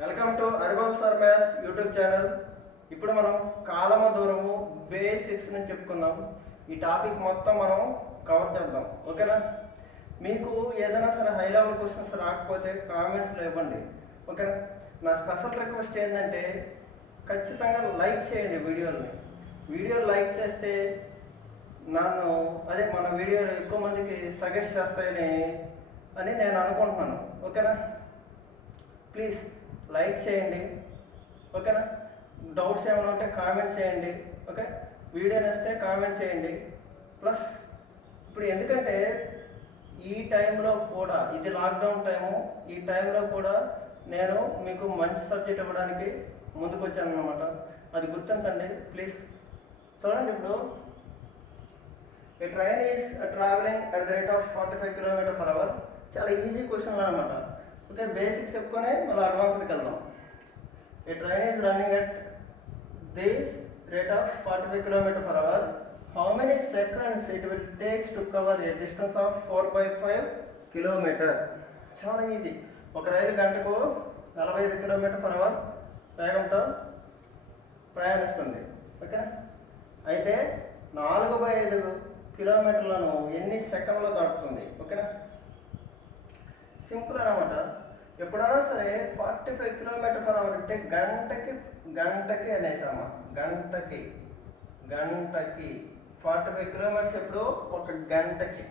Welcome to Haribabu sir maths YouTube channel. ఇప్పుడు మనం కాలమ దూరము బేసిక్స్ నుంచి చెప్పుకుందాం. ఈ టాపిక్ మొత్తం మనం కవర్ చేద్దాం, ఓకేనా? మీకు ఏదైనా సరే హై లెవెల్ క్వశ్చన్స్ రాకపోతే కామెంట్స్లో ఇవ్వండి, ఓకేనా? నా స్పెషల్ రిక్వెస్ట్ ఏంటంటే ఖచ్చితంగా లైక్ చేయండి వీడియోలు లైక్ చేస్తే నన్ను మన వీడియోలు ఎక్కువ మందికి సజెస్ట్ చేస్తాయని నేను అనుకుంటున్నాను, ఓకేనా? ప్లీజ్ లైక్ చేయండి, ఓకేనా? డౌట్స్ ఏమైనా ఉంటే కామెంట్స్ చేయండి, ఓకే? వీడియో నచ్చితే కామెంట్ చేయండి. ప్లస్ ఇప్పుడు ఎందుకంటే ఈ టైంలో కూడా ఇది లాక్డౌన్ టైము, ఈ టైంలో కూడా నేను మీకు మంచి సబ్జెక్ట్ ఇవ్వడానికి ముందుకు వచ్చాను అనమాట. అది గుర్తించండి ప్లీజ్. చూడండి, ఇప్పుడు a train is travelling at the rate of 45 km/h. చాలా ఈజీ క్వశ్చన్లు అనమాట, ఓకే? బేసిక్స్ చెప్పుకొని మళ్ళీ అడ్వాన్స్కి వెళ్దాం. A train is running at the rate of 45 km/h. How many seconds it will takes to cover a distance of 4/5 km? చాలా easy. ఒక రైలు గంటకు 45 km/h వేగంతో ప్రయాణిస్తుంది, ఓకేనా? అయితే 4/5 కిలోమీటర్లను ఎన్ని సెకండ్లో దాటుతుంది, ఓకేనా? సింపుల్ అనమాట. ఎప్పుడైనా సరే 45 km/h అంటే గంటకి అనేసామా, గంటకి 45 కిలోమీటర్స్ ఎప్పుడు ఒక గంటకి,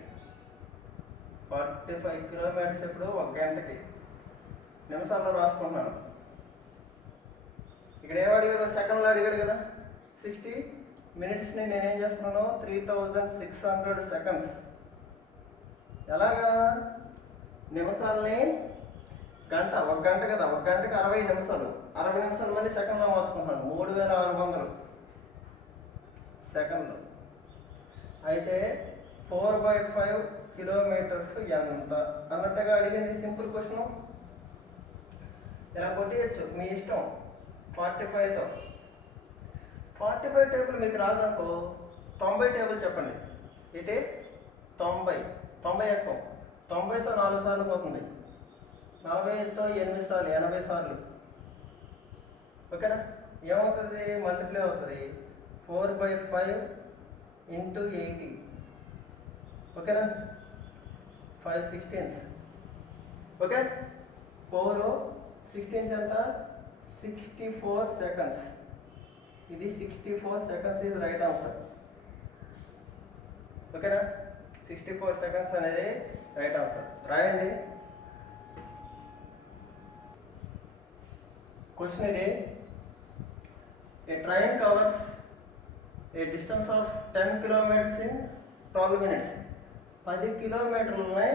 45 కిలోమీటర్స్ ఎప్పుడు ఒక గంటకి. నిమిషాల్లో రాసుకుంటున్నాను. ఇక్కడ ఏం అడిగారు, సెకండ్లో అడిగాడు కదా. 60 మినిట్స్ని నేనేం చేస్తున్నాను, 3600 సెకండ్స్. ఎలాగా? నిమిషాలని గంట, ఒక గంట కదా, ఒక గంటకి 60 నిమిషాలు, 60 నిమిషాలు మళ్ళీ సెకండ్లో మార్చుకుంటున్నాను, 3600 సెకండ్లు. అయితే 4/5 కిలోమీటర్స్ ఎంత అన్నట్టుగా అడిగింది. Simple question. ఇలా కొట్టేయచ్చు, మీ ఇష్టం. 45తో 45 టేబుల్ మీకు రాదనుకో, 90 టేబుల్ చెప్పండి. ఏంటి 90 ఎక్కువ. 90తో 4 సార్లు పోతుంది, 45తో 8 సార్లు, 80 సార్లు, ఓకేనా? ఏమవుతుంది, మల్టిప్లై అవుతుంది. 4/5 × 80, ఓకేనా? 5 16s, ఓకే? 4 16 ఎంత, 64 సెకండ్స్. ఇది 64 సెకండ్స్ ఈజ్ రైట్ ఆన్సర్, ఓకేనా? 64 సెకండ్స్ అనేది రైట్ ఆన్సర్. రాయండి క్వశ్చన్. ఇది a train covers a distance of 10 km in 12 minutes. 10 కిలోమీటర్లని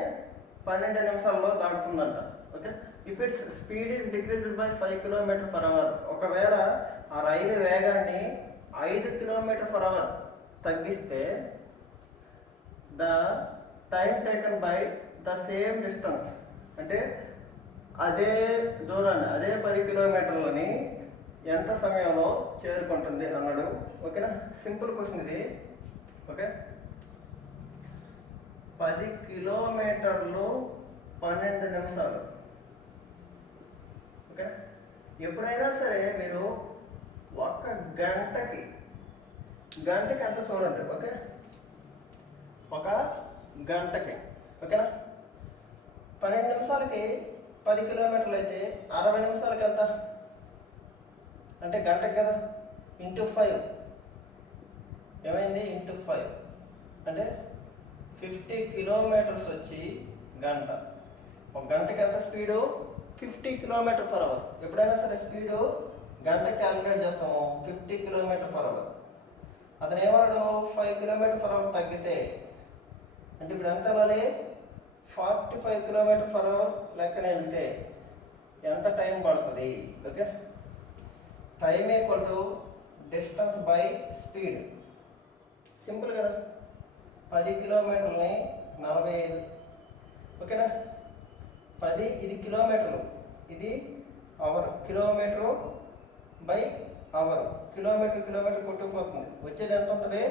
12 నిమిషాల్లో దాటుతుందంట, okay? If its speed is decreased by 5 km/h. ఒకవేళ ఆ రైలు వేగాన్ని 5 km/h తగ్గిస్తే the time taken by the same distance, అంటే అదే దూరాన్ని, అదే 10 కిలోమీటర్లని ఎంత సమయంలో చేరుకుంటుంది అన్నాడు, ఓకేనా? సింపుల్ క్వశ్చన్ ఇది, ఓకే? 10 కిలోమీటర్లు 12 నిమిషాలు, ఓకే? ఎప్పుడైనా సరే మీరు ఒక గంటకి ఎంత చూడండి, ఓకే? ఒక గంటకి, ఓకేనా? 12 నిమిషాలకి 10 కిలోమీటర్లు అయితే 60 నిమిషాలకి ఎంత అంటే గంటకి కదా, × 5 ఏమైంది, × 5 అంటే 50 కిలోమీటర్స్ వచ్చి గంట. ఒక గంటకి ఎంత స్పీడు, 50 km/h. ఎప్పుడైనా సరే స్పీడు గంట క్యాలిక్యులేట్ చేస్తాము, 50 km/h. అతను ఏమన్నాడు, 5 km/h తగ్గితే అంటే ఇప్పుడు ఎంత వెళ్ళాలి, 45 km/h లెక్కన వెళ్తే ఎంత టైం పడుతుంది, okay? Time equal to distance by speed. Simple కదా. 10 కిలోమీటర్లని 45, ఓకేనా? 10 ఇది కిలోమీటర్లు, ఇది hour. Kilometre by hour. Kilometre కొట్టుకుపోతుంది. వచ్చేది ఎంత ఉంటుంది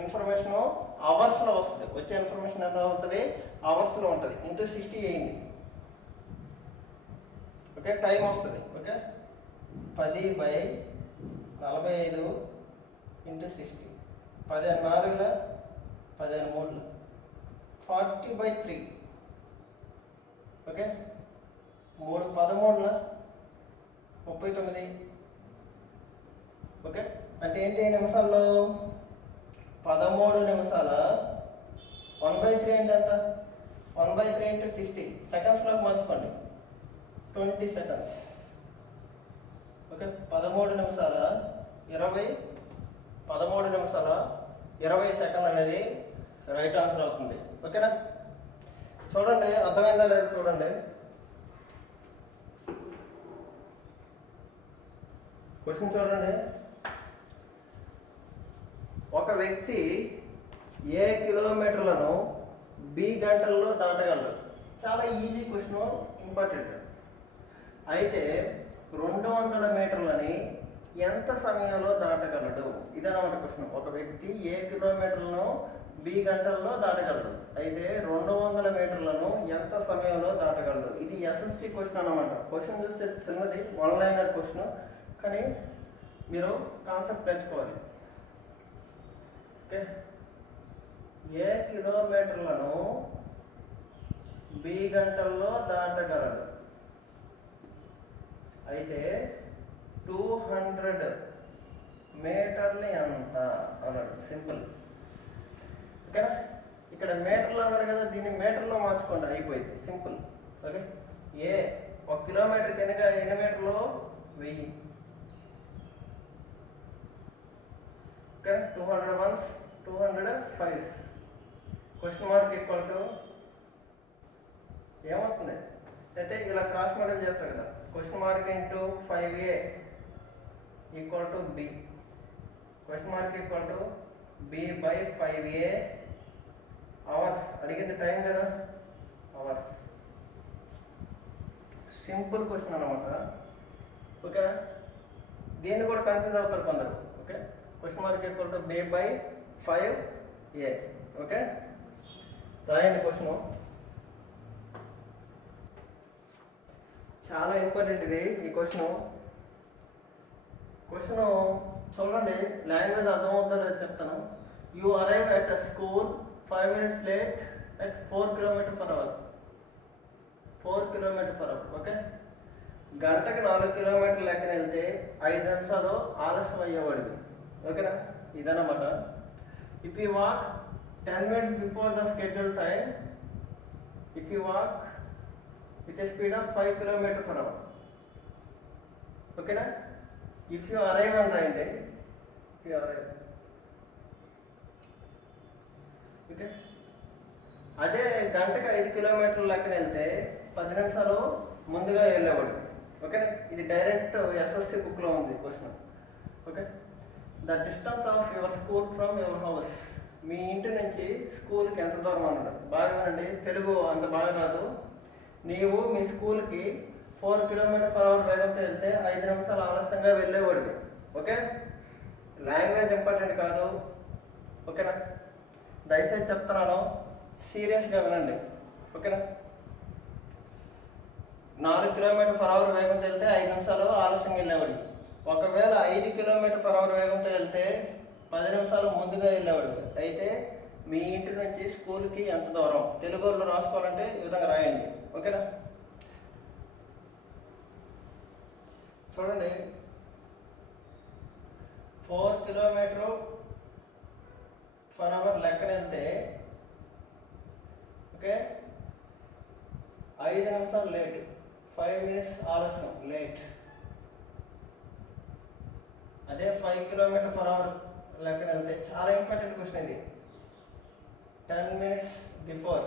ఇన్ఫర్మేషను, అవర్స్లో వస్తుంది. వచ్చే ఇన్ఫర్మేషన్ ఎంత ఉంటుంది, అవర్స్లో ఉంటుంది. × 60 అయింది, ఓకే, టైం వస్తుంది. ఓకే, 10/45 × 60, 14 15 40/3. ఓకే, 3 13 39. ఓకే, అంటే ఏంటి నిమిషాల్లో 13 నిమిషాల 1/3 అంటే ఎంత? 1/3 × 60 సెకండ్స్లోకి మార్చుకోండి, 20 సెకండ్స్. ఓకే, 13 నిమిషాల 20 సెకండ్లు అనేది రైట్ ఆన్సర్ అవుతుంది. ఓకేనా, చూడండి అర్థమైందా లేదు చూడండి. క్వశ్చన్ చూడండి. ఒక వ్యక్తి ఏ కిలోమీటర్లను బి గంటల్లో దాటగలడు? చాలా ఈజీ క్వశ్చన్, ఇంపార్టెంట్. అయితే 200 మీటర్లని ఎంత సమయంలో దాటగలడు? ఇదన్నమాట క్వశ్చన్. ఒక వ్యక్తి ఏ కిలోమీటర్లను బి గంటల్లో దాటగలడు, అయితే 200 మీటర్లను ఎంత సమయంలో దాటగలడు? ఇది ఎస్ఎస్సి క్వశ్చన్ అన్నమాట. క్వశ్చన్ చూస్తే చిన్నది, 1 లైనర్ క్వశ్చన్, కానీ మీరు కాన్సెప్ట్ నేర్చుకోవాలి. ఓకే, ఏ కిలోమీటర్లను బి గంటల్లో దాటగలడు, అయితే 200 మీటర్లు ఎంత అన్నాడు. సింపుల్. ఓకేనా, ఇక్కడ మీటర్లు అన్నాడు కదా, దీన్ని మీటర్లో మార్చుకోండి, అయిపోయింది. సింపుల్. ఓకే, 1 కిలోమీటర్కి ఎన్ని మీటర్లు? 1000. Okay, 200 ones 200 5s. Question mark equal to ఏమవుతుంది? అయితే ఇలా క్రాస్ మోడల్ చేస్తారు కదా, question mark into 5a equal to b. Question mark equal to b/5a. Hours అడిగింది టైం కదా, అవర్స్. సింపుల్ క్వశ్చన్ అన్నమాట. ఓకే, దీన్ని కూడా కన్ఫ్యూజ్ అవుతారు కొందరు. Okay, question mark equal to b/5a. Okay, రాయండి క్వశ్చన్. చాలా ఇంపార్టెంట్ ఇది, ఈ క్వశ్చన్ చూడండి. లాంగ్వేజ్ అర్థమవుతుందో చెప్తాను. You arrive at a school 5 minutes late at 4 km/h. 4 km/h. Okay, గంటకి 4 కిలోమీటర్లు లెక్కన వెళ్తే 5 నిమిషాలు ఆలస్యం అయ్యేవాడివి. ఓకేనా, ఇదన్నమాట. If you walk 10 minutes before the schedule time, if you walk with a speed of 5 km/h. ఓకేనా, ఇఫ్ యూ అరైవ్ అని రాయండి. If you arrive. ఓకే, అదే గంటకి 5 కిలోమీటర్ల లెక్కన వెళ్తే 10 నిమిషాలు ముందుగా వెళ్ళేవాడు. ఓకేనా, ఇది డైరెక్ట్ ఎస్ఎస్సి బుక్లో ఉంది question. Okay, the distance of your school from your house. మీ ఇంటి నుంచి స్కూల్కి ఎంత దూరం అన్నాడు. బాగా వినండి, తెలుగు అంత బాగా రాదు. నీవు మీ స్కూల్కి 4 km/h వేగంతో వెళ్తే 5 నిమిషాలు ఆలస్యంగా వెళ్ళేవాడివి. ఓకే, లాంగ్వేజ్ ఇంపార్టెంట్ కాదు. ఓకేనా, దయచేసి చెప్తున్నాను, సీరియస్గా వినండి. ఓకేనా, 4 km/h వేగంతో వెళ్తే 5 నిమిషాలు ఆలస్యంగా వెళ్ళేవాడివి. ఒకవేళ 5 km/h వేగంతో వెళ్తే 10 నిమిషాలు ముందుగా వెళ్ళేవాడివి. అయితే మీ ఇంటి నుంచి స్కూల్కి ఎంత దూరం? తెలుగులో రాసుకోవాలంటే ఈ విధంగా రాయండి. ఓకేనా, చూడండి. 4 km/h లెక్కన వెళ్తే, ఓకే, 5 నిమిషాలు లేట్, 5 minutes ఆలస్యం లేట్. అదే 5 km/h లెక్కన వెళ్తే, చాలా ఇంపార్టెంట్ క్వశ్చన్ ఇది, 10 minutes బిఫోర్.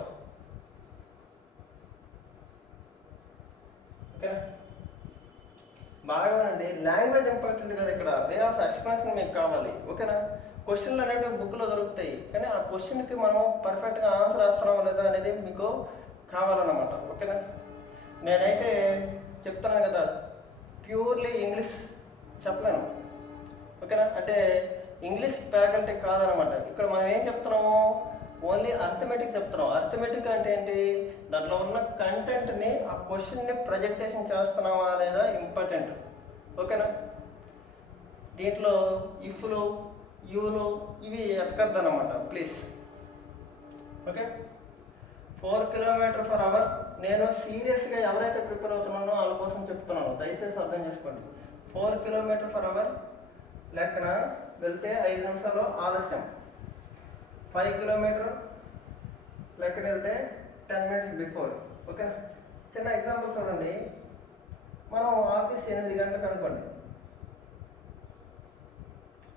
ఓకేనా, బాగా అండి. లాంగ్వేజ్ ఇంపార్టెంట్ కదా, ఇక్కడ వే ఆఫ్ ఎక్స్ప్లెనేషన్ మీకు కావాలి. ఓకేనా, క్వశ్చన్లు అనేవి బుక్లో దొరుకుతాయి, కానీ ఆ క్వశ్చన్కి మనం పర్ఫెక్ట్గా ఆన్సర్ వేస్తున్నాం లేదా అనేది మీకు కావాలన్నమాట. ఓకేనా, నేనైతే చెప్తున్నాను కదా, ప్యూర్లీ ఇంగ్లీష్ చెప్పలేను. ఓకేనా, అంటే ఇంగ్లీష్ ఫ్యాకల్టీ కాదనమాట. ఇక్కడ మనం ఏం చెప్తున్నాము, ఓన్లీ అర్థమెటిక్ చెప్తున్నాం. అర్థమెటిక్ అంటే ఏంటి? దాంట్లో ఉన్న కంటెంట్ని ఆ క్వశ్చన్ని ప్రజెంటేషన్ చేస్తున్నావా లేదా ఇంపార్టెంట్. ఓకేనా? దీంట్లో ఇఫ్లు యూలు ఇవి ఎతకద్దు అనమాట ప్లీజ్. Okay, 4 km/h. నేను సీరియస్గా ఎవరైతే ప్రిపేర్ అవుతున్నానో వాళ్ళ కోసం చెప్తున్నాను, దయచేసి అర్థం చేసుకోండి. 4 km/h లెక్కన వెళ్తే 5 నిమిషాలు ఆలస్యం. 5 km లెక్కన వెళ్తే 10 minutes బిఫోర్. ఓకే, చిన్న ఎగ్జాంపుల్ చూడండి. మనం ఆఫీస్ 8 గంటలకు అనుకోండి.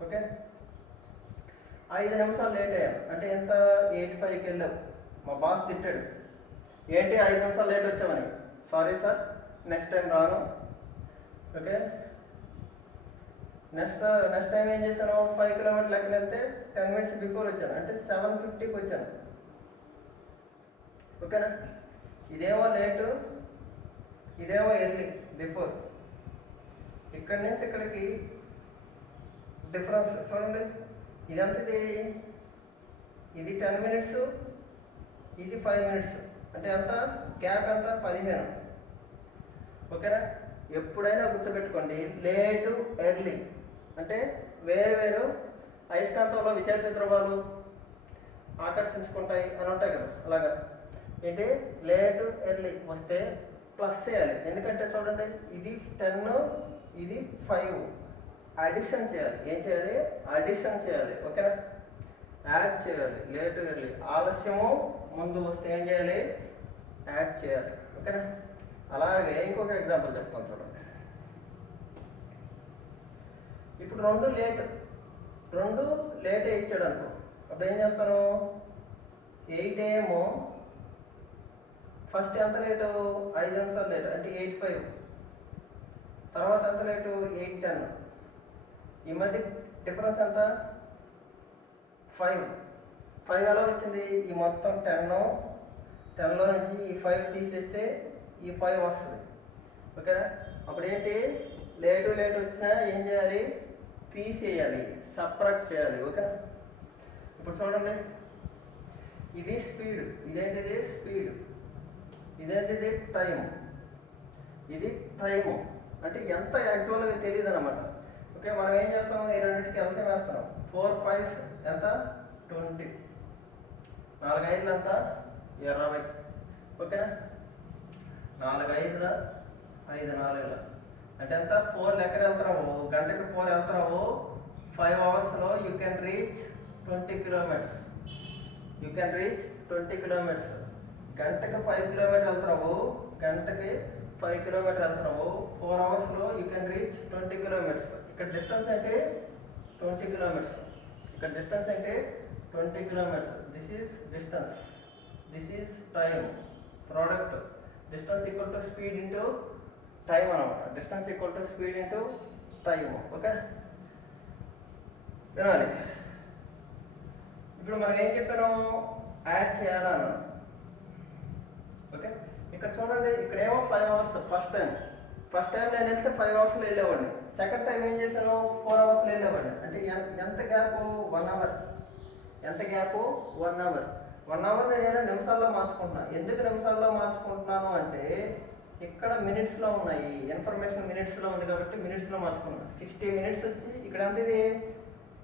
ఓకే, 5 నిమిషాలు లేట్ అయ్యాను అంటే ఎంత? 8:05కి వెళ్ళావు. మా బాస్ తిట్టాడు, ఏంటి 5 నిమిషాలు లేట్ వచ్చామని. సారీ సార్, నెక్స్ట్ టైం రాను. ఓకే, నెక్స్ట్ టైం ఏం చేశాను? 5 km లెక్కన వెళ్తే 10 minutes బిఫోర్ వచ్చాను అంటే 7:50కి వచ్చాను. ఓకేనా? ఇదేమో లేటు, ఇదేమో ఎర్లీ బిఫోర్. ఇక్కడి నుంచి ఇక్కడికి డిఫరెన్స్ చూడండి. ఇదంతది, ఇది 10 minutes, ఇది 5 minutes అంటే ఎంత గ్యాప్? ఎంత? 15. ఓకేనా? ఎప్పుడైనా గుర్తుపెట్టుకోండి, లేటు ఎర్లీ అంటే వేరు అయస్కాంతంలో విచలిత ద్రవాలు ఆకర్షించుకుంటాయి అని ఉంటాయి కదా, అలాగా. ఏంటి? లేటు ఎర్లీ వస్తే ప్లస్ చేయాలి. ఎందుకంటే చూడండి, ఇది 10, ఇది 5, అడిషన్ చేయాలి. ఏం చేయాలి? అడిషన్ చేయాలి. ఓకేనా? యాడ్ చేయాలి. లేటు ఎర్లీ ఆలస్యము ముందు వస్తే ఏం చేయాలి? యాడ్ చేయాలి. ఓకేనా? అలాగే ఇంకొక ఎగ్జాంపుల్ చెప్తాను చూడండి. ఇప్పుడు రెండు లేట్ ఇచ్చాడు అనుకో, అప్పుడు ఏం చేస్తాను? 8 AM ఫస్ట్ ఎంత లేటు? 5 నిమిషాలు లేటు అంటే 8:05. తర్వాత ఎంత లేటు? 8:10. ఈ మధ్య డిఫరెన్స్ ఎంత? 5 ఎలా వచ్చింది? ఈ మొత్తం 10లో నుంచి ఈ 5 తీసేస్తే ఈ 5 వస్తుంది. ఓకేనా? అప్పుడు ఏంటి? లేటు వచ్చినా ఏం చేయాలి? తీసేయాలి, సబ్ట్రాక్ట్ చేయాలి. ఓకేనా? ఇప్పుడు చూడండి, ఇది స్పీడ్, ఇదేంటిది? స్పీడ్. ఇదేంటిది? టైము. ఇది టైము అంటే ఎంత యాక్చువల్గా తెలియదు అనమాట. ఓకే, మనం ఏం చేస్తాము? ఈ రెండింటికి ఎల్సిఎం వేస్తున్నాం. 4 5s ఎంత? 20. 4 5లు ఎంత? 20. ఓకేనా? 4 5ల 5 4ల అంటే ఎంత? 4 లెక్కన వెళ్తున్నావు, గంటకి 4 వెళ్తున్నావు. 5 hours you can reach 20 km. You can reach 20 km. గంటకి 5 km వెళ్తున్నావు, గంటకి 5 km వెళ్తున్నావు. 4 hours you can reach 20 km. ఇక్కడ డిస్టెన్స్ అంటే 20 km. ఇక్కడ డిస్టెన్స్ అంటే 20 km. This is distance, this is time. Product distance equal to speed into time అనమాట. Distance equal to speed into time. Okay, వినాలి. ఇప్పుడు మనం ఏం చెప్పాము? యాడ్ చేయాలన్నా. ఓకే, ఇక్కడ చూడండి, ఇక్కడేమో 5 hours ఫస్ట్ టైం నేను వెళ్తే 5 hours వెళ్ళేవాడిని. సెకండ్ టైం ఏం చేశాను? 4 hours వెళ్ళేవాడిని. అంటే ఎంత గ్యాప్? 1 hour. ఎంత గ్యాప్? 1 hour. 1 hour నేను నిమిషాల్లో మార్చుకుంటున్నాను. ఎందుకు నిమిషాల్లో మార్చుకుంటున్నాను అంటే ఇక్కడ మినిట్స్లో ఉన్నాయి, ఇన్ఫర్మేషన్ మినిట్స్లో ఉంది కాబట్టి మినిట్స్లో మార్చుకున్నాను. 60 minutes వచ్చి ఇక్కడ ఎంత? ఇది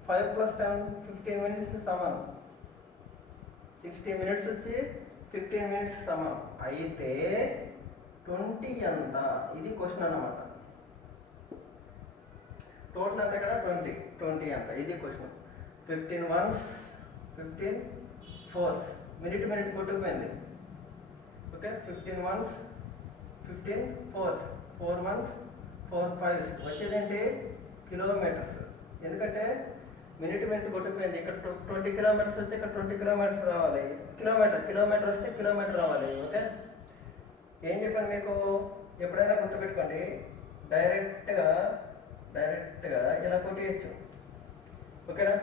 5 + 10 15 minutes సమానం. 60 minutes వచ్చి 15 minutes సమానం. అయితే 20 ఎంత? ఇది క్వశ్చన్ అన్నమాట. టోటల్ ఎంత? ఇక్కడ 20 ఎంత? ఇది క్వశ్చన్. 15 ones 15 4s. మినిట్ కొట్టుకుపోయింది. Okay, 15 ones 15 4s. 4 ones 4 5s వచ్చేదేంటి? కిలోమీటర్స్. ఎందుకంటే మినిట్ కొట్టుకుపోయింది. ఇక్కడ 20 km వచ్చి ఇక్కడ 20 km రావాలి. కిలోమీటర్ వస్తే కిలోమీటర్ రావాలి. ఓకే, ఏం చెప్పాను మీకు? ఎప్పుడైనా గుర్తుపెట్టుకోండి, డైరెక్ట్గా ఇలా కొట్టేయచ్చు. ఓకేనా?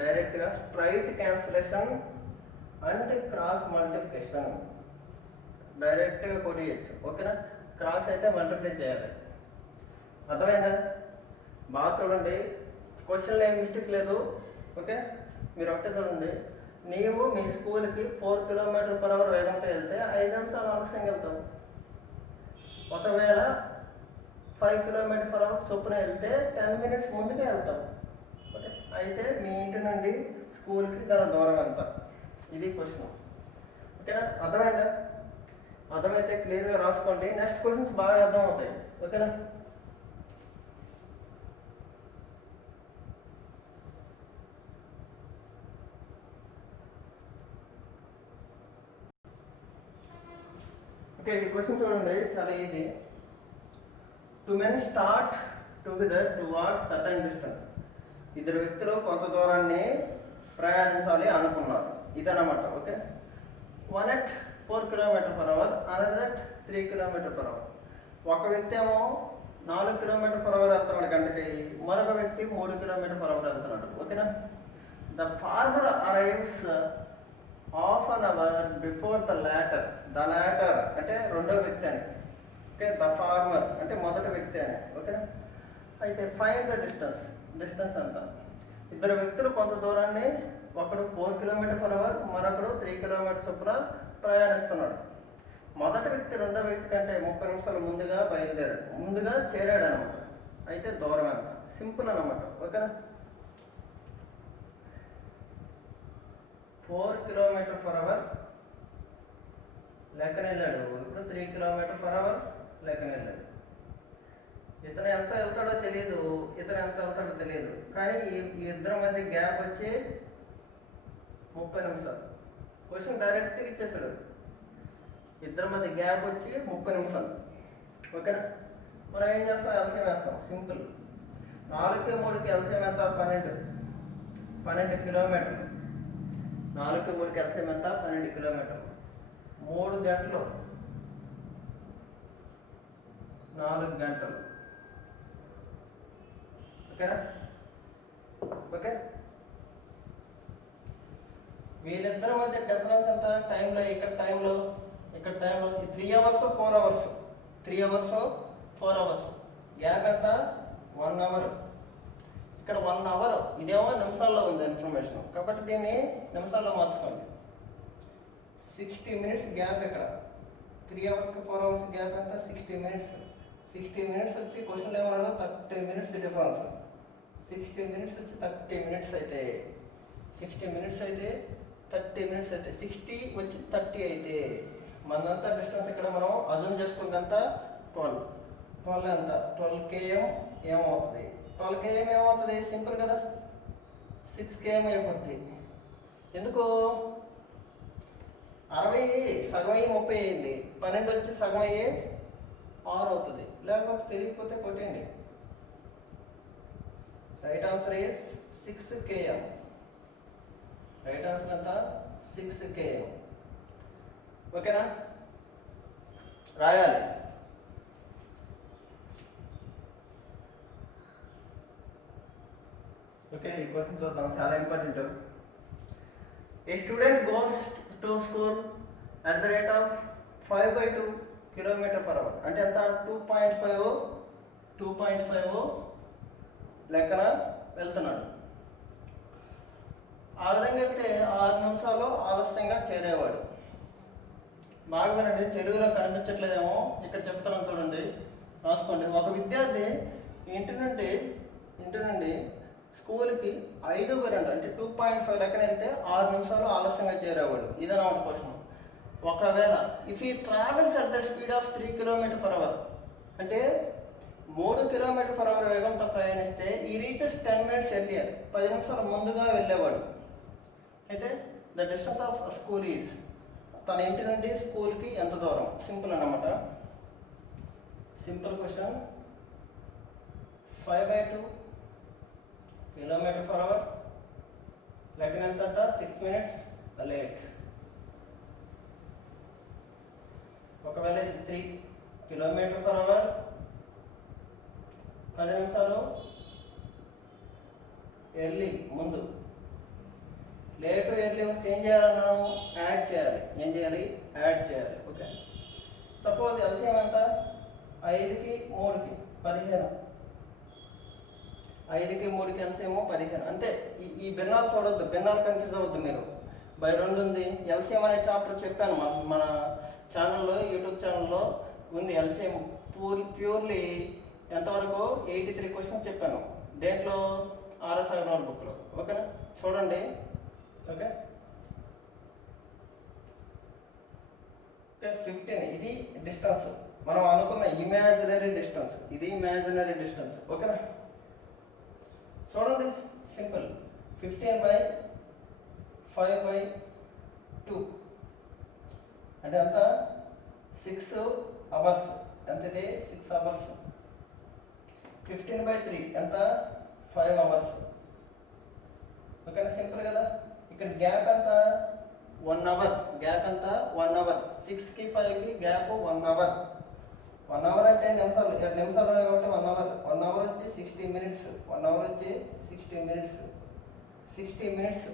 డైరెక్ట్గా straight cancellation and cross multiplication డైరెక్ట్గా కొట్టేయచ్చు. ఓకేనా? క్రాస్ అయితే మల్టిప్లై చేయాలి. అర్థమైందా? బాగా చూడండి, క్వశ్చన్లో ఏం మిస్టేక్ లేదు. ఓకే, మీరు ఒకటే చూడండి. నీవు మీ స్కూల్కి 4 km/h వేగంతో వెళ్తే 5 నిమిషాలు ఆలస్యంగా వెళ్తావు. ఒకవేళ 5 km/h చొప్పున వెళ్తే 10 minutes ముందుగా వెళ్తావు. ఓకే, అయితే మీ ఇంటి నుండి స్కూల్కి గల దూరం ఎంత? ఇది క్వశ్చన్. ఓకేనా? అర్థమైందా? అర్థమైతే క్లియర్గా రాసుకోండి. నెక్స్ట్ క్వశ్చన్స్ బాగా అర్థం అవుతాయి. ఓకేనా? ఓకే, ఈ క్వశ్చన్ చూడండి, చాలా easy. 2 men start together to walk certain distance. ఇద్దరు వ్యక్తులు కొంత దూరాన్ని ప్రయాణించాలి అనుకున్నారు. ఇదన్నమాట. Okay, 1 at 4 km/h, another at 3 km/h. ఒక వ్యక్తి ఏమో 4 km/h వెళ్తున్నాడు గంటకి, మరొక వ్యక్తి 3 km/h వెళ్తున్నాడు. ఓకేనా? The former arrives half an hour before the latter. The latter అంటే రెండో వ్యక్తి అని. ఓకే, ద ఫార్మర్ అంటే మొదటి వ్యక్తి అని. ఓకేనా? అయితే ఫైండ్ ద డిస్టెన్స్ ఎంత? ఇద్దరు వ్యక్తులు కొంత దూరాన్ని, ఒకడు 4 km/h, మరొకడు 3 km చొప్పున ప్రయాణిస్తున్నాడు. మొదటి వ్యక్తి రెండో వ్యక్తి కంటే 30 నిమిషాలు ముందుగా చేరాడు అనమాట. అయితే దూరం ఎంత? సింపుల్ అనమాట. ఓకేనా? 4 km/h లెక్కన వెళ్ళాడు, ఇప్పుడు 3 km/h లెక్కన వెళ్ళాడు. ఇతను ఎంత వెళ్తాడో తెలియదు, కానీ ఈ ఇద్దరి మధ్య గ్యాప్ వచ్చి 30 నిమిషాలు. క్వశ్చన్ డైరెక్ట్గా ఇచ్చేసాడు. ఇద్దరి మధ్య గ్యాప్ వచ్చి 30 నిమిషాలు. ఓకేనా? మనం ఏం చేస్తాం? ఎల్సిఎం వేస్తాం. సింపుల్. 4కి 3కి ఎల్సిఎం ఎంత? 12 కిలోమీటర్లు. 4కి 3కి ఎల్సిఎం ఎంత? 12 కిలోమీటర్లు. 3 గంటలు, 4 గంటలు. ఓకేనా? ఓకే, వీళ్ళిద్దరి మధ్య డిఫరెన్స్ ఎంత టైంలో? ఇక్కడ టైంలో 3 hours 4 hours, 3 hours 4 hours. Gap ఎంత? 1 hour. ఇక్కడ 1 hour, ఇదేమో నిమిషాల్లో ఉంది ఇన్ఫర్మేషన్, కాబట్టి దీన్ని నిమిషాల్లో మార్చుకోండి. 60 minutes గ్యాప్. ఇక్కడ 3 hours 4 hours గ్యాప్ ఎంత? 60 minutes. 60 minutes వచ్చి క్వశ్చన్లో ఏమన్నాడు? 30 minutes డిఫరెన్స్. 60 minutes వచ్చి 30 minutes అయితే 60 minutes అయితే 30 minutes అయితే 60 వచ్చి 30 అయితే మనంతా డిస్టెన్స్ ఇక్కడ మనం అజూమ్ చేసుకుందంతా 12 ఎంత? 12 km ఏమవుతుంది? 12 km ఏమవుతుంది? సింపుల్ కదా, 6 km అయిపోతుంది. ఎందుకు? 60 సగం అయ్యి 30 అయింది, 12 వచ్చి సగం అయ్యి 6 అవుతుంది. లేకపోతే తెలియకపోతే కొట్టండి. Right answer is 6 km. Right answer ఎంత? 6 km. ఓకేనా? రాయాలి. ఓకే, ఈ క్వశ్చన్ చూద్దాం, చాలా important. A student goes to school at the rate of 5/2 km/h. అంటే ఎంత? 2.5 లెక్కన వెళ్తున్నాడు. ఆ విధంగా వెళ్తే 6 నిమిషాలు ఆలస్యంగా చేరేవాడు. బాగా వినండి, తెలుగులో కనిపించట్లేదేమో, ఇక్కడ చెప్తున్నాను చూడండి, రాసుకోండి. ఒక విద్యార్థి ఇంటి నుండి స్కూల్కి 5 గంటలు అంటే 2.5 లెక్కన వెళ్తే 6 నిమిషాలు ఆలస్యంగా చేరేవాడు. ఇదన్నమాట క్వశ్చన్. ఒకవేళ ఇఫ్ ఈ travels at the speed of 3 km/h, అంటే 3 km/h వేగంతో ప్రయాణిస్తే ఈ రీచెస్ 10 minutes ఎర్లియర్, 10 నిమిషాల ముందుగా వెళ్ళేవాడు. అయితే the distance of school is, తన ఇంటి నుండి స్కూల్కి ఎంత దూరం? సింపుల్ అన్నమాట. Simple question. 5/2 km/h లెక్కన ఎంత? 6 minutes లేట్. ఒకవేళ 3 km/h 10 నిమిషాలు ఎర్లీ ముందు. లేటు ఎర్లీ వస్తే ఏం చేయాలన్నాము? యాడ్ చేయాలి. ఏం చేయాలి? యాడ్ చేయాలి. ఓకే, సపోజ్ ఎల్సిఎం ఎంత? 5కి 3కి 15. 5కి 3కి ఎల్సిఎం 15. అంతే. ఈ భిన్నాలు చూడొద్దు, భిన్నాలు కన్ఫ్యూజ్ అవ్వద్దు మీరు. బై 2 ఉంది. ఎల్సిఎం అనే చాప్టర్ చెప్పాను మన ఛానల్లో, యూట్యూబ్ ఛానల్లో ఉంది. ఎల్సిఎం ప్యూర్లీ ఎంతవరకు 83 క్వశ్చన్స్ చెప్పాను దేంట్లో, ఆర్ఎస్ అగర్వాల్ బుక్లో. ఓకేనా, చూడండి. ఓకే, 15 ఇది డిస్టెన్స్, మనం అనుకున్న ఇమాజినరీ డిస్టెన్స్, ఇది ఇమాజినరీ డిస్టెన్స్. ఓకేనా, చూడండి, సింపుల్. 15/5/2 అంటే ఎంత, 6 అవర్స్. ఎంత ఇది, 6 అవర్స్. 15/3 ఎంత, 5 అవర్స్. ఓకేనా, సింపుల్ కదా. ఇక్కడ గ్యాప్ ఎంత, 1 అవర్. గ్యాప్ ఎంత, 1 అవర్. 6కి 5కి గ్యాప్ 1 అవర్. 1 అవర్ అంటే నిమిషాలు, 2 నిమిషాలు కాబట్టి 1 అవర్. 1 అవర్ వచ్చి 60 మినిట్స్. 1 అవర్ వచ్చి 60 మినిట్స్. 60 మినిట్స్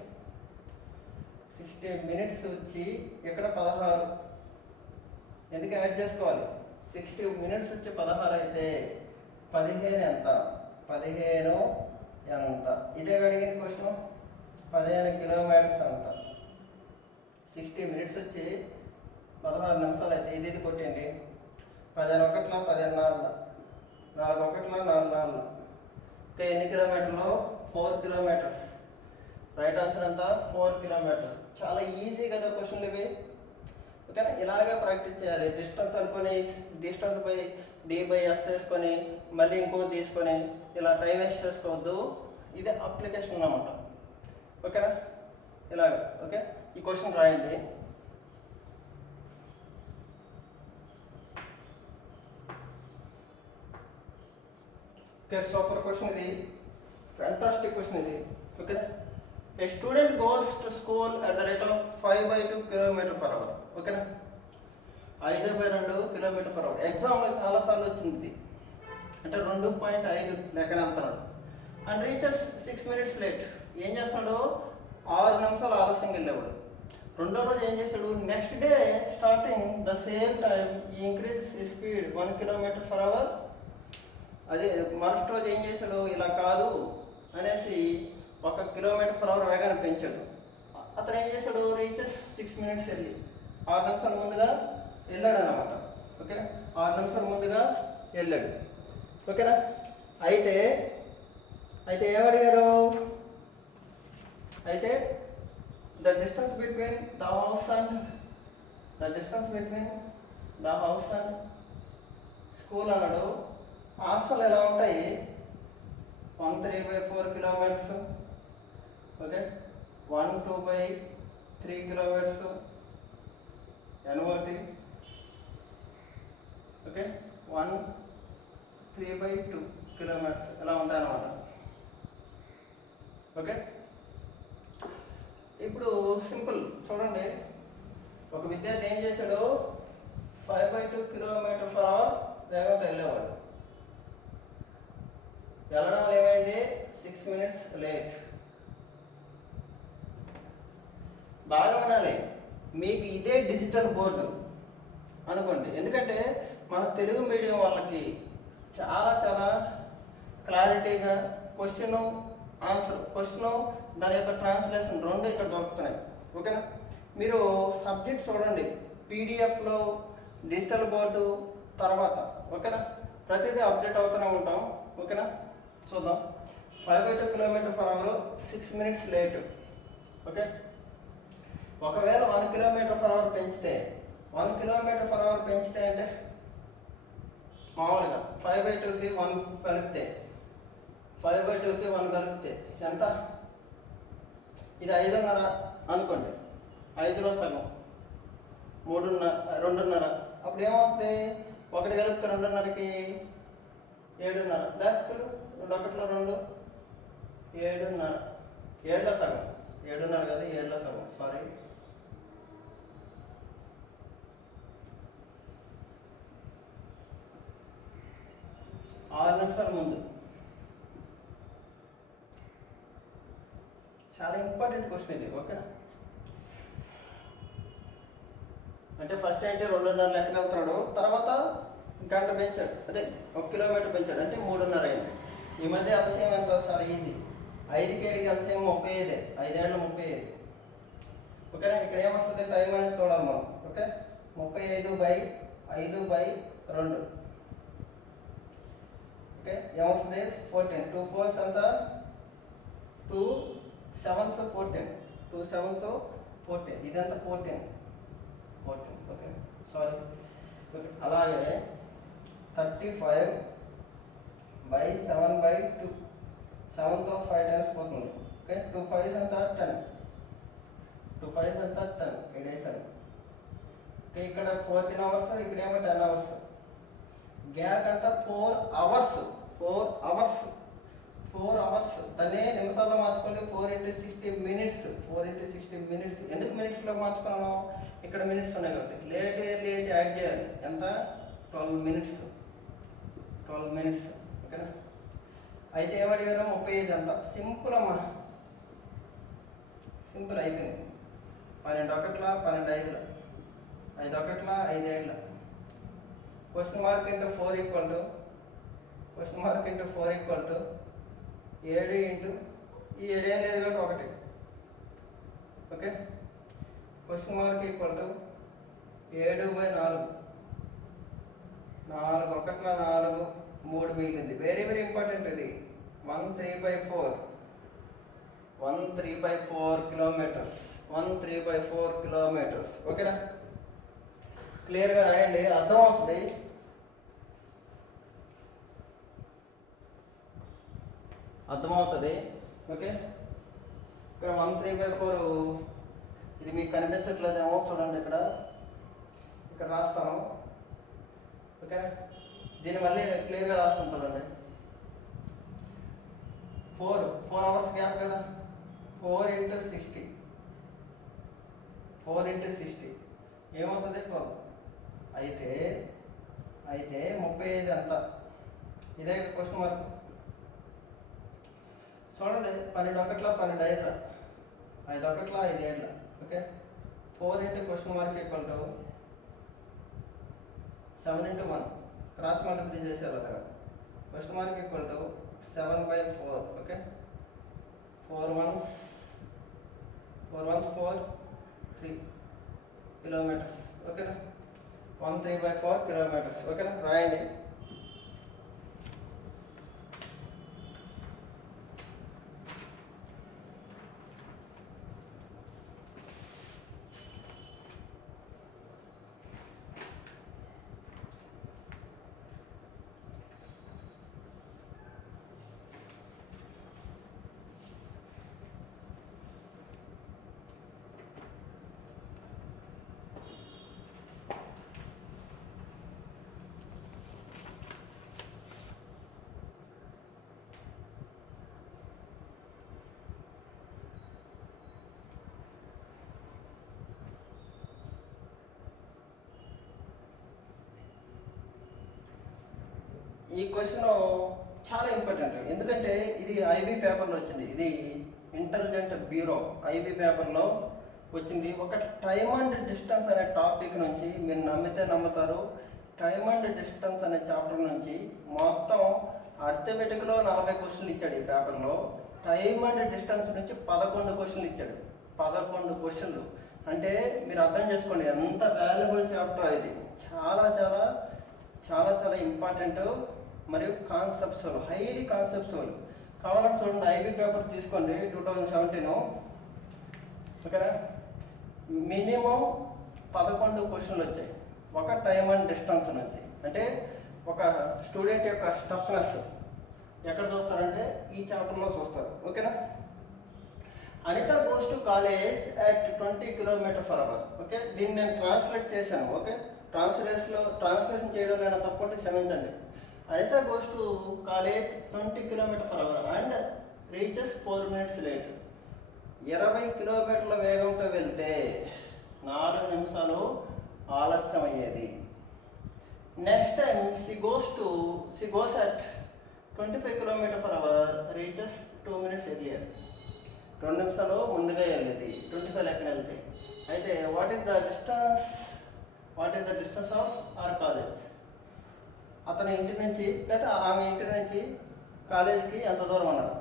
60 మినిట్స్ వచ్చి ఇక్కడ 16. ఎందుకు యాడ్ చేసుకోవాలి, 60 మినిట్స్ వచ్చి 16 అయితే 15 ఎంత, 15 ఎంత. ఇదే అడిగింది క్వశ్చన్. 15 కిలోమీటర్స్ అంత. 60 మినిట్స్ వచ్చి 16 నిమిషాలు అయితే ఇది కొట్టండి. 15 ఒకట్ల 15 నాలుగు, 4 ఒకట్ల 4 నాలుగు. ఇంకా ఎన్ని కిలోమీటర్లు, 4 కిలోమీటర్స్. రైట్ ఆన్సర్ ఎంత, 4 కిలోమీటర్స్. చాలా ఈజీ కదా క్వశ్చన్లు ఇవి. ఓకేనా, ఇలాగే ప్రాక్టీస్ చేయాలి. డిస్టెన్స్ అనుకొని డిస్టెన్స్ బై d/s వేసుకొని మళ్ళీ ఇంకో తీసుకొని ఇలా టైం వేస్ట్ చేసుకోవద్దు. ఇది అప్లికేషన్ అన్నమాట. ఓకేనా, ఇలాగ. ఓకే, ఈ క్వశ్చన్ రాయండి. ఓకే, సూపర్ క్వశ్చన్ ఇది, ఫ్యాంటాస్టిక్ క్వశ్చన్ ఇది. Okay, A student goes to school at the rate of 5/2 km/h. ఓకేనా, 5/2 km/h. ఎగ్జామ్లో చాలాసార్లు వచ్చింది. అంటే 2.5 లెక్కన వెళ్తున్నాడు. And reaches 6 minutes late. ఏం చేస్తున్నాడు, 6 నిమిషాలు ఆలస్యంగా వెళ్ళేవాడు. రెండో రోజు ఏం చేశాడు, next day starting the same time ఈ ఇంక్రీజ్ స్పీడ్ 1 km/h. అదే మరుసటి రోజు ఏం చేశాడు, ఇలా కాదు అనేసి 1 km/h వేగాన్ని పెంచాడు. అతను ఏం చేశాడు, రీచెస్ 6 మినిట్స్ వెళ్ళి 6 నిమిషాల ముందుగా వెళ్ళాడు అన్నమాట. ఓకేనా, 6 నిమిషాల ముందుగా వెళ్ళాడు. ఓకేనా, అయితే ఏమడిగారు, అయితే the distance between the house and school అన్నాడు. ఆప్షన్లు ఎలా ఉంటాయి, 1/3/4 kilometres. Okay, 1/2/3 kilometres. N1. Okay, 1/3/2 kilometres ఇలా ఉంటాయన్నమాట. ఓకే, ఇప్పుడు సింపుల్ చూడండి. ఒక విద్యార్థి ఏం చేశాడు, 5/2 km/h వేగంతో వెళ్ళేవాడు. వెళ్ళడం ఏమైంది, 6 మినిట్స్ లేట్. బాగా వినాలి, మీకు ఇదే డిజిటల్ బోర్డు అనుకోండి. ఎందుకంటే మన తెలుగు మీడియం వాళ్ళకి చాలా క్లారిటీగా క్వశ్చన్ ఆన్సర్, క్వశ్చన్ దాని యొక్క ట్రాన్స్లేషన్ 2 ఇక్కడ దొరుకుతున్నాయి. ఓకేనా, మీరు సబ్జెక్ట్ చూడండి పీడిఎఫ్లో, డిజిటల్ బోర్డు తర్వాత. ఓకేనా, ప్రతిదీ అప్డేట్ అవుతూనే ఉంటాం. ఓకేనా, చూద్దాం. 5/2 km/h 6 మినిట్స్ లేట్. ఓకే, ఒకవేళ 1 km/h పెంచితే 1 km/h పెంచితే అంటే మామూలుగా 5/2కి 1 కలిపితే 5/2కి 1 కలిపితే ఎంత, ఇది 5.5 అనుకోండి. 5లో సగం 2.5. అప్పుడు ఏమవుతుంది, 1 కలిపితే 2.5కి 7.5. లేకపోతే 2 1లో 2 7.5. 7లో సగం, 7.5 కదా, 7లో సగం, సారీ. ఆరు నిమిషాల ముందు. చాలా ఇంపార్టెంట్ క్వశ్చన్ ఇది. ఓకేనా, అంటే ఫస్ట్ ఏంటి 2.5 లెక్కన వెళ్తున్నాడు, తర్వాత గంట పెంచాడు, అదే 1 కిలోమీటర్ పెంచాడు, అంటే 3.5 అయింది. ఈ మధ్య ఎల్సిఎం ఎంత, చాలా ఈజీ. 5కి 7కి ఎల్సిఎం 35. 5 ఏళ్ళు 35. ఓకేనా. ఇక్కడ ఏమొస్తుంది టైం అనేది చూడాలి మనం. ఓకే, 35/5/2. ఓకే, ఏమొస్తుంది 14. 2 4s అంతా 2 7s 14. 2 7 14. ఇదంతా 14. Okay sorry. ఓకే, అలాగే 35/7/2. 7తో 5 టైమ్స్ పోతుంది. ఓకే, 2 5s అంతా 10. 2 5s అంతా 10. ఎడేసాను. ఓకే, ఇక్కడ 14 అవర్స్, ఇక్కడేమో 10 అవర్స్. గ్యాప్ ఎంత 4 అవర్స్. 4 అవర్స్. 4 అవర్స్ దాన్ని నిమిషాల్లో మార్చుకోండి. 4 × 60 మినిట్స్. 4 × 60 మినిట్స్. ఎందుకు మినిట్స్లో మార్చుకున్నాను? ఇక్కడ మినిట్స్ ఉన్నాయి కాబట్టి. లేట్ యాడ్ చేయాలి. ఎంత 12 మినిట్స్. 12 మినిట్స్. ఓకేనా. అయితే ఏమడిగారు 35 అంత. సింపుల్ అమ్మా, సింపుల్ అయిపోయింది. 12 ఒకట్ల 12 5ల 5 ఒకట్ల 5 7ల. Question mark into 4 equal to 7 into ఈ 7 ఏం లేదు కాబట్టి 1. Okay, question mark equal to 7/4. 4 ఒకట్ల 4 3 మిగిలింది. వెరీ వెరీ ఇంపార్టెంట్ ఇది. 13/4 కిలోమీటర్స్. 13/4 కిలోమీటర్స్. ఓకేనా. క్లియర్గా రాయండి, అర్థమవుతుంది. ఓకే, ఇక్కడ 13/4 ఇది మీకు కనిపించట్లేదేమో చూడండి. ఇక్కడ రాస్తాను. ఓకే, దీన్ని మళ్ళీ క్లియర్గా రాస్తాను చూడండి. 4 అవర్స్ గ్యాప్ కదా. 4 × 60. 4 × 60 ఏమవుతుంది 12. అయితే 35 ఎంత? ఇదే క్వశ్చన్ మార్క్. చూడండి, 12 ఒకట్ల 12 5ల 5 ఒకట్ల 5 7ల. Okay, 4 into question mark equal to 7 × 1. Cross multiply చేశారు అక్కడ. Question mark equal to 7/4. Okay, 4 1s 4 3 kilometres. ఓకేనా. 13/4 కిలోమీటర్స్. ఓకేనా, రాయండి. ఈ క్వశ్చన్ చాలా ఇంపార్టెంట్. ఎందుకంటే ఇది ఐబీ పేపర్లో వచ్చింది. ఇది ఇంటెలిజెంట్ బ్యూరో ఐబీ పేపర్లో వచ్చింది. ఒక టైమ్ అండ్ డిస్టెన్స్ అనే టాపిక్ నుంచి, మీరు నమ్మితే నమ్ముతారు, టైమ్ అండ్ డిస్టెన్స్ అనే చాప్టర్ నుంచి మొత్తం అర్థమెటిక్లో 40 క్వశ్చన్లు ఇచ్చాడు ఈ పేపర్లో. టైమ్ అండ్ డిస్టెన్స్ నుంచి 11 క్వశ్చన్లు ఇచ్చాడు. 11 క్వశ్చన్లు అంటే మీరు అర్థం చేసుకోండి ఎంత వాల్యుబుల్ చాప్టర్ ఇది. చాలా చాలా చాలా చాలా ఇంపార్టెంట్ మరియు కాన్సెప్ట్స్ హైలీ కాన్సెప్ట్స్ కావాలని చూడండి. ఐబీ పేపర్ తీసుకోండి 2017. ఓకేనా. మినిమం 11 క్వశ్చన్లు వచ్చాయి ఒక టైమ్ అండ్ డిస్టెన్స్ నుంచి. అంటే ఒక స్టూడెంట్ యొక్క స్టఫ్నెస్ ఎక్కడ చూస్తారంటే ఈ చాప్టర్లో చూస్తారు. ఓకేనా. Anita goes to college at 20 km/h. Okay, దీన్ని నేను ట్రాన్స్లేట్ చేశాను. ఓకే, ట్రాన్స్లేషన్ చేయడం నేను తప్పు ఉంటే క్షమించండి. Anita goes to college 20 km/h and reaches 4 minutes late. 20 కిలోమీటర్ల వేగంతో వెళ్తే 4 నిమిషాలు ఆలస్యం అయ్యేది. Next time she goes at 25 km/h reaches 2 minutes earlier. 2 నిమిషాలు ముందుగా వెళ్ళేది 25 లెక్కన వెళ్తాయి. అయితే what is the distance of our college? అతని ఇంటి నుంచి లేదా ఆమె ఇంటి నుంచి కాలేజీకి ఎంత దూరం అన్నారు?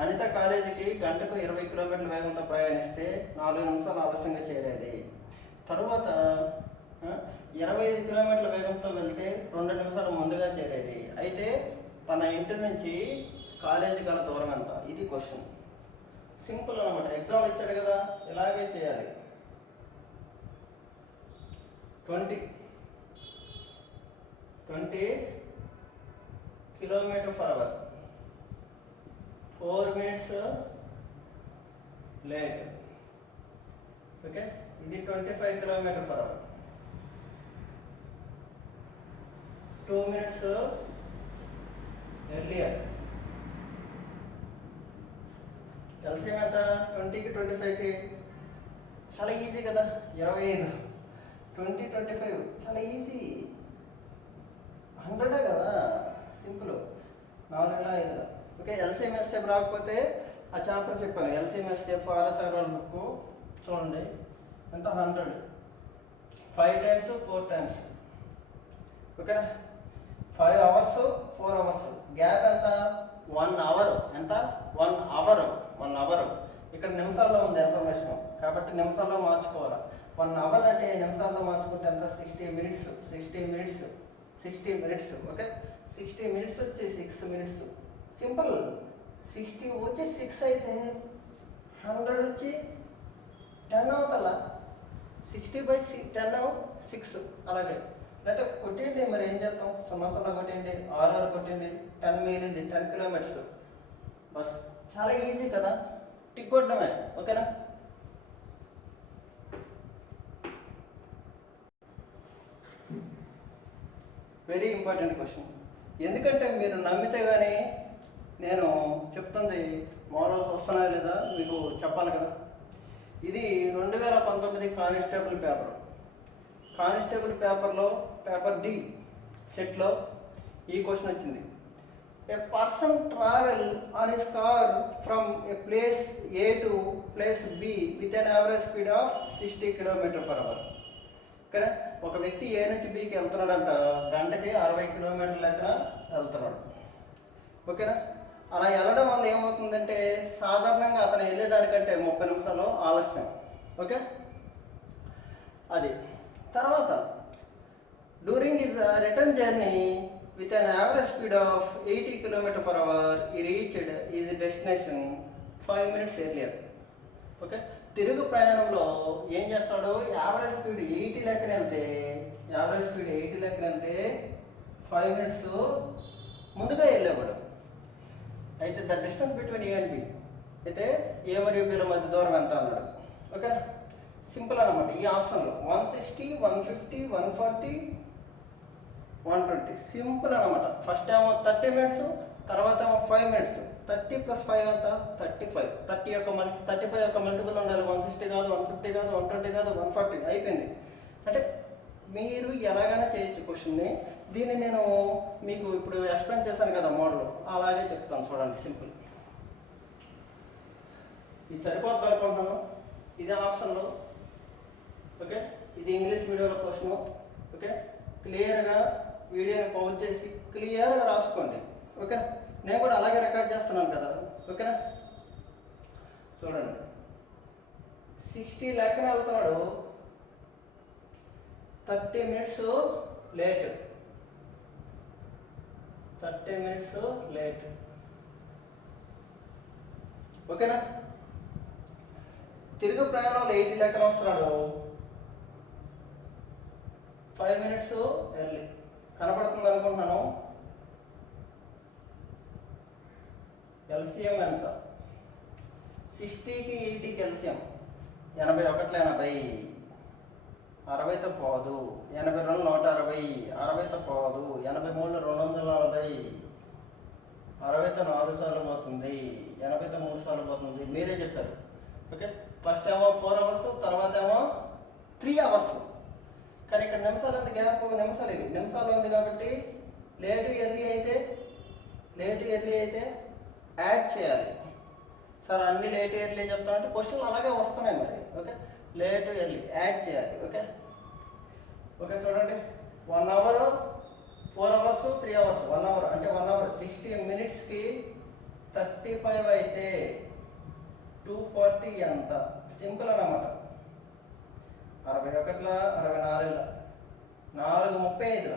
అనిత కాలేజీకి గంటకు 20 కిలోమీటర్ల వేగంతో ప్రయాణిస్తే 4 నిమిషాలు ఆలస్యంగా చేరేది. తరువాత 25 కిలోమీటర్ల వేగంతో వెళ్తే 2 నిమిషాలు ముందుగా చేరేది. అయితే తన ఇంటి నుంచి కాలేజీ గల దూరం ఎంత? ఇది క్వశ్చన్. సింపుల్ అనమాట. ఎగ్జామ్ ఇచ్చాడు కదా, ఇలాగే చేయాలి. 20 km/h, 4 minutes late. ఓకే, ఇది 25 km/h, 2 minutes earlier. కలిసి ఎంత? 20కి 25కి చాలా ఈజీ కదా. 25 20 25 చాలా ఈజీ. 100 కదా, సింపుల్. 4 5. ఓకే, ఎల్సీఎంఎస్ఎఫ్ రాకపోతే ఆ చాప్టర్ చెప్పాను. ఎల్సీఎంఎస్ఎఫ్ ఆర్ఎస్ఆర్ బుక్ చూడండి ఎంత. 100 5 times 4 times. ఓకేనా, 5 hours 4 hours. గ్యాప్ ఎంత? 1 hour. ఎంత? 1 hour. ఇక్కడ నిమిషాల్లో ఉంది ఇన్ఫర్మేషన్ కాబట్టి నిమిషాల్లో మార్చుకోవాలి. 1 hour అంటే నిమిషాల్లో మార్చుకుంటే ఎంత? 60 minutes. 60 minutes. ఓకే, 60 minutes వచ్చి 6 minutes. సింపుల్. 60 వచ్చి 6 అయితే 100 వచ్చి 10 అవుతలా. 60/10 6. అలాగే లేకపోతే కొట్టేయండి. మరి ఏం చేద్దాం? 0 కొట్టేయండి, 6 కొట్టేయండి, 10 మిగిలింది. 10 kilometers. బస్, చాలా ఈజీ కదా, టిక్ కొట్టడమే. ఓకేనా. Very important question. ఎందుకంటే మీరు నమ్మితే కానీ నేను చెప్తుంది మోడల్స్ వస్తున్నాయా లేదా మీకు చెప్పాలి కదా. ఇది 2019 కానిస్టేబుల్ పేపర్. కానిస్టేబుల్ పేపర్లో పేపర్ డి సెట్లో ఈ క్వశ్చన్ వచ్చింది. A person travel on his car from a place A to place B with an average speed of 60 km/h. ఓకేనా, ఒక వ్యక్తి ఏ నుంచి బికి వెళ్తున్నాడంట, గంటకి 60 కిలోమీటర్ల లెక్కన వెళ్తున్నాడు. ఓకేనా, అలా వెళ్ళడం వల్ల ఏమవుతుందంటే సాధారణంగా అతను వెళ్ళేదానికంటే 30 నిమిషాలు ఆలస్యం. ఓకే, అది. తర్వాత during his return journey with an average speed of 80 km/h ఈ reached is destination 5 minutes earlier. Okay, తిరుగు ప్రయాణంలో ఏం చేస్తాడు? యావరేజ్ స్పీడ్ 80 లెక్కన వెళ్తే 5 minutes ముందుగా వెళ్ళేవాడు. అయితే the distance between A and B, అయితే ఏ మరియు బిల మధ్య దూరం ఎంత అన్నాడు. ఓకే, సింపుల్ అనమాట. ఈ ఆప్షన్లో 160 150 140 120 సింపుల్ అనమాట. ఫస్ట్ ఏమో 30 minutes, తర్వాత ఏమో 5 minutes. 30 + 5 ఎంత? 35. 35 యొక్క మల్టిపుల్ ఉండాలి. 160 కాదు, 150 కాదు, 120 కాదు, 140. అయిపోయింది. అంటే మీరు ఎలాగైనా చేయొచ్చు క్వశ్చన్ని. దీన్ని నేను మీకు ఇప్పుడు ఎక్స్ప్లెయిన్ చేశాను కదా మోడల్, అలాగే చెప్తాను చూడండి. సింపుల్. ఇది సరిపోద్ది అనుకుంటున్నాను. ఇది ఆప్షన్లో. ఓకే, ఇది ఇంగ్లీష్ మీడియంలో క్వశ్చన్. ఓకే, క్లియర్గా వీడియోని పౌజ్ చేసి క్లియర్గా రాసుకోండి. ఓకేనా, నేను కూడా అలాగే రికార్డ్ చేస్తున్నాను కదా. ఓకేనా, చూడండి. 60 లెక్కన వెళ్తున్నాడు, 30 minutes లేట్. 30 minutes late. ఓకేనా, తిరుగు ప్రయాణంలో 80 లెక్కన వస్తున్నాడు, 5 minutes ఎర్లీ. కనపడుతుంది అనుకుంటున్నాను. ఎల్సిఎం ఎంత? 60కి 80కి ఎల్సిఎం 81 80. 60తో పోదు. 82 160. 60తో పోదు. 83 240. 60తో 4 సార్లు పోతుంది. 80తో 3 సార్లు పోతుంది. మీరే చెప్పారు. ఓకే, ఫస్ట్ ఏమో 4 hours, తర్వాత ఏమో 3 hours. కానీ ఇక్కడ నిమిషాలు ఎంత గ్యాప్? నిమిషాలు ఉంది కాబట్టి లేటు ఎర్లీ అయితే యాడ్ చేయాలి. సార్ అన్ని లేట్ ఎర్లీ చెప్తామంటే క్వశ్చన్లు అలాగే వస్తున్నాయి మరి. ఓకే, లేట్ ఎర్లీ యాడ్ చేయాలి. ఓకే, చూడండి. 1 hour 4 hours 3 hours. 1 hour అంటే 1 hour 60 minutesకి 35 అయితే 240 ఎంత? సింపుల్ అన్నమాట. 61ల 64ల 435ల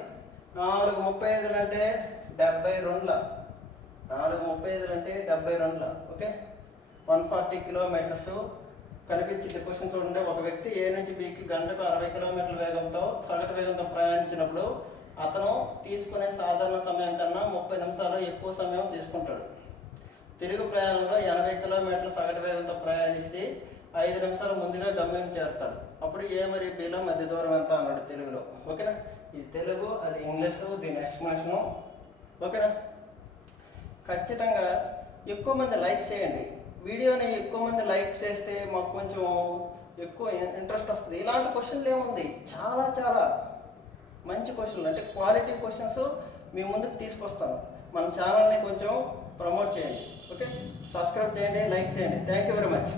435 అంటే 72ల 435 అంటే 72ల. ఓకే, 140 కిలోమీటర్స్ కనిపించింది. క్వశ్చన్ చూడండి. ఒక వ్యక్తి ఏ నుంచి బికి గంటకు 60 కిలోమీటర్ల వేగంతో సగటు వేగంతో ప్రయాణించినప్పుడు అతను తీసుకునే సాధారణ సమయం కన్నా 30 నిమిషాలు ఎక్కువ సమయం తీసుకుంటాడు. తిరుగు ప్రయాణంలో 80 కిలోమీటర్ల సగటు వేగంతో ప్రయాణిస్తే 5 నిమిషాలు ముందుగా గమ్యం చేరుతాడు. అప్పుడు ఏ మరియు బిలో మధ్య దూరం ఎంత అన్నాడు తెలుగులో. ఓకేనా, ఇది తెలుగు, అది ఇంగ్లీష్, దీని ఎక్స్ప్లెనేషను. ఓకేనా, ఖచ్చితంగా ఎక్కువ మంది లైక్ చేయండి. వీడియోని ఎక్కువ మంది లైక్ చేస్తే మాకు కొంచెం ఎక్కువ ఇంట్రెస్ట్ వస్తుంది. ఇలాంటి క్వశ్చన్లు ఏముంది, చాలా చాలా మంచి క్వశ్చన్లు, అంటే క్వాలిటీ క్వశ్చన్స్ మీ ముందుకు తీసుకొస్తాను. మన ఛానల్ని కొంచెం ప్రమోట్ చేయండి. ఓకే, సబ్స్క్రైబ్ చేయండి, లైక్ చేయండి. Thank you very much.